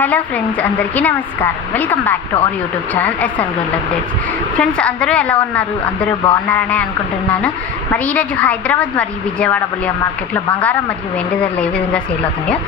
Hello friends అందరికీ నమస్కారం. Welcome back to our YouTube channel SL good updates friends అందరూ ఎలా ఉన్నారు? అందరూ బాగున్నారనే అనుకుంటున్నాను. మరి ఈరోజు హైదరాబాద్ మరియు విజయవాడ బులియా మార్కెట్లో బంగారం మరియు వెండి ధరలు ఏ విధంగా సేల్ అవుతున్నాయో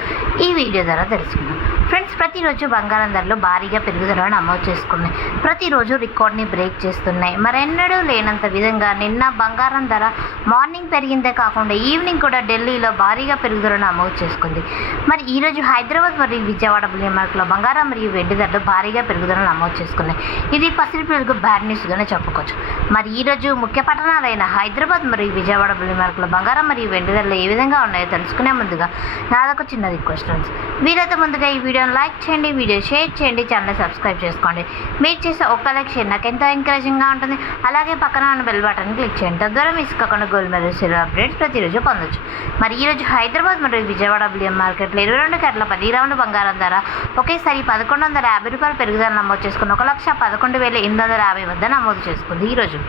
ఈ వీడియో ద్వారా తెలుసుకుందాం. ఫ్రెండ్స్ ప్రతిరోజు బంగారం ధరలు భారీగా పెరుగుదలను నమోదు చేసుకున్నాయి ప్రతిరోజు రికార్డ్ని బ్రేక్ చేస్తున్నాయి. మరెన్నడూ లేనంత విధంగా నిన్న బంగారం ధర మార్నింగ్ పెరిగిందే కాకుండా ఈవినింగ్ కూడా ఢిల్లీలో భారీగా పెరుగుదలను నమోదు చేసుకుంది. మరి ఈరోజు హైదరాబాద్ మరియు విజయవాడ బులియన్ మార్కులో బంగారం మరియు వెండి ధరలు భారీగా పెరుగుదలను నమోదు చేసుకున్నాయి. ఇది పసిడి పిల్లలకు బ్యాడ్ న్యూస్గానే చెప్పుకోవచ్చు. మరి ఈరోజు ముఖ్య పట్టణాలైన హైదరాబాద్ మరియు విజయవాడ బులియన్ మార్కులో బంగారం మరియు వెండి ధరలు ఏ విధంగా ఉన్నాయో తెలుసుకునే ముందుగా నాదొక చిన్న రిక్వెస్ట్ ఫ్రెండ్స్. వీలైతే ముందుగా ఈ వీడియోని లైక్ చేయండి వీడియో షేర్ చేయండి ఛానల్ సబ్స్క్రైబ్ చేసుకోండి. మీరు చేసే ఒక్క లైక్ షేర్ నాకు ఎంతో ఎంకరేజింగ్గా ఉంటుంది. అలాగే పక్కన ఉన్న బెల్ బటన్ క్లిక్ చేయండి. తద్వారా మిస్ కాకుండా గోల్డ్ మెడల్ సిల్వర్ అప్డేట్స్ ప్రతిరోజు పొందొచ్చు. మరి ఈరోజు హైదరాబాద్ మరియు విజయవాడ బిలియం మార్కెట్లో ఇరవై రెండు కట్ల పది గ్రాముల బంగారం ధర. ఒకేసారి పదకొండు వందల యాభై రూపాయలు పెరుగుదల నమోదు చేసుకుని ఒక లక్ష పదకొండు వేల ఎనిమిది వందల యాభై వద్ద నమోదు చేసుకుంది ఈరోజు.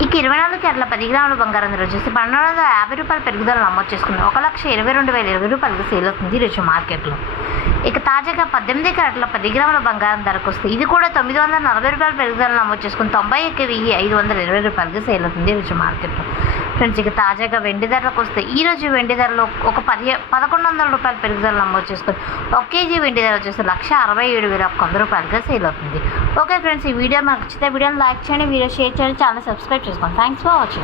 ఇక ఇరవై నాలుగు కేరళ పది గ్రాముల బంగారం ధర వచ్చేసి పన్నెండు వందల యాభై రూపాయల పెరుగుదల నమోదు చేసుకుంది ఒక లక్ష ఇరవై రెండు వేల ఇరవై రూపాయలకు సేల్ అవుతుంది ఈరోజు మార్కెట్లో. ఇక తాజాగా పద్దెనిమిది క్యారెట్ల పది గ్రాముల బంగారం ధరకు వస్తే ఇది కూడా తొమ్మిది వందల నలభై రూపాయల పెరుగుదల నమోదు చేసుకుని తొంభై ఒక వెయ్యి ఐదు వందల ఇరవై రూపాయలకి సేల్ అవుతుంది ఈరోజు మార్కెట్లో. ఫ్రెండ్స్ ఇక తాజాగా వెండి ధరలకు వస్తే ఈరోజు వెండి ధరలో ఒక పది పదకొండు వందల రూపాయల పెరుగుదల నమోదు చేసుకుని ఒక కేజీ వెండి ధర వచ్చేసి లక్ష అరవై ఏడు వేల ఒక వంద రూపాయలుగా సేల్ అవుతుంది. ఓకే ఫ్రెండ్స్ ఈ వీడియో మాకు నచ్చితే వీడియోని లైక్ చేయండి వీడియో షేర్ చేయండి ఛానల్ సబ్స్క్రైబ్ చేసుకోండి. Thanks for watching